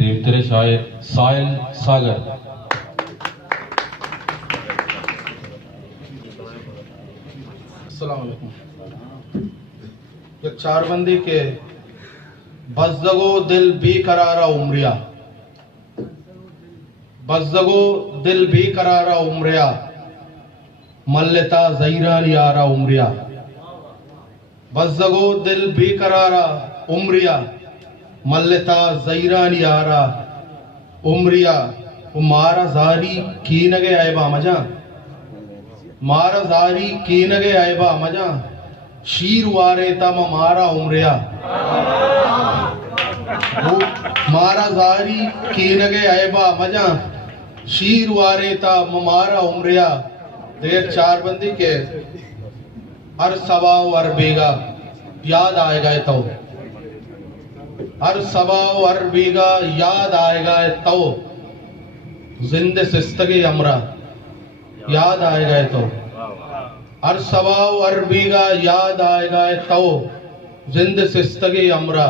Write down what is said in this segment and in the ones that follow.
देवतरे शायर साहिल सागर। अस्सलाम वालेकुम। ये चारबंदी के बज़्ज़गो दिल बेकरारा उमरिया, बज़्ज़गो दिल बेकरारा उमरिया, मल्लता ज़ैरान यारा उमरिया। बज़्ज़गो दिल बेकरारा उमरिया, मल्लता ज़ैरान यारा उमरिया। वो मारा जारी की नगे आयबा मजा, मारा जारी की नगे आयबा मजा, शीर वारे तम मारा उमरिया। वो मारा जारी की नगे आयबा मजा, शीर वारे तम मारा उमरिया। देर चारबंदी के हर सवाओ हर बेगा याद आएगा तो, हर सवाओ हर बेगा याद आएगा तो, जिंदे सिस्तगे अमरा याद आएगा तो, हर सवाओ हर बेगा याद आएगा तो, जिंदे सिस्तगे अमरा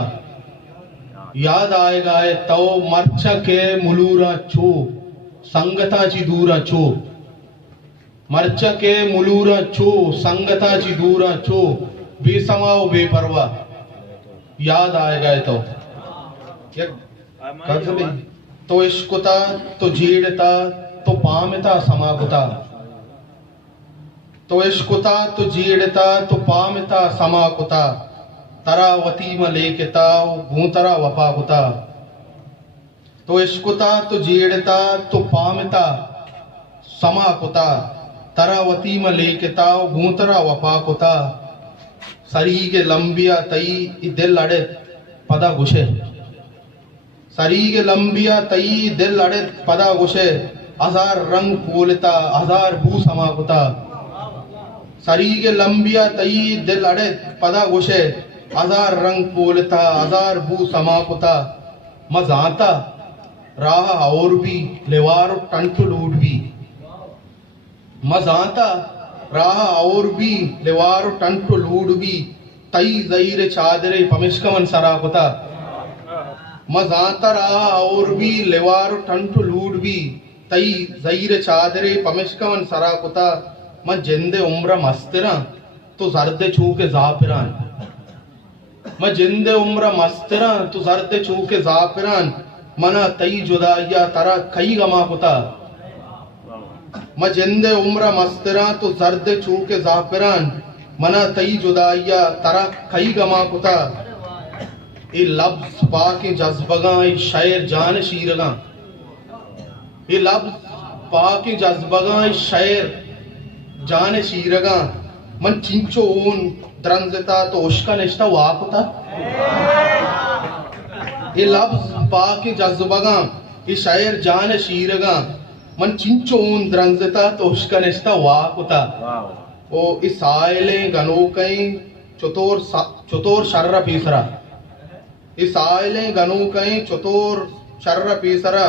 याद आएगा तो। मर्चा के मुलूरा चो संगता ची दूरा चो, मर्चा के मुलूरा चो संगता ची दूरा चो, बेसमाओ बेपरवा याद आएगा तो। तो इश्कुता तो जीड़ता तो पामिता समाकुता, तो इश्कुता तो जीड़ता तो पामिता समाकुता, तरावती में लेकेता भूतरा वपाकुता। तो इश्कुता तो जीड़ता तो पामिता समाकुता, तरावती में लेकेता भूतरा वपाकुता। सरी के लंबिया तई दिल अड़े पदा गुशे, सरी के लंबिया तई दिल अड़े पदा गुशे, हजार रंग फूलता हजार भू समाकुता। सरी के लंबिया तई दिल अड़े पदा गुशे, हजार रंग फूलता हजार भू समाकुता। मजाता राह और भी लेवार टंटू लूट भी, मजाता राह और भी लेवार टंटू लूट भी, तई जहीर चादरे पमिश्कमन सराकुता। मजाता राह और भी लेवार टंटू लूट भी, तई जहीर चादरे पमिश्कमन सराकुता। मैं जिंदे उम्र मस्तिरा तो जर्दे छू के जाफिरान, मैं जिंदे उम्र मस्तिरा तो जर्दे छू के जाफिरान, मना तई जुदाइया तरा कई गमा कुता। मैं जिंदे उम्र मस्तिरा तो जर्दे छू के जाफिरान, मना तई जुदाइया तरा कई गमा कुता। ये लफ्ज़ पाके जज्बगा ये शायर जान शीरगा, ये लफ्ज़ पाके जज्बगा ये शायर जान शीरगा। मन चिंचो ऊन द्रंजता तो उश्का निश्ता वाकुता। ये लफ्ज़ पाके जज्बगा ये शायर जान शीरगा, मन चिंचो ऊन द्रंजता तो उश्का निश्ता वाकुता। ओ इस आयले गनो कहीं चतोर शर्रा पीसरा, इस आयले गनो कहीं चतोर शर्रा पीसरा,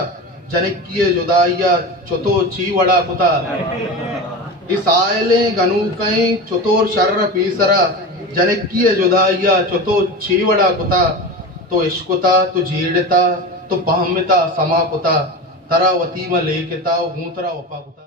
जनिकिये जुदाइया चतो चीवड़ा कुता। इस आयले गनु कहीं चतोर शर्रा पीसरा, जनिकिये जुदाइया चतो चीवड़ा कुता। तो इश्कुता तो जीड़ता तो पामिता समाकुता, तरावती में लेकेता भूतरा वपाकुता।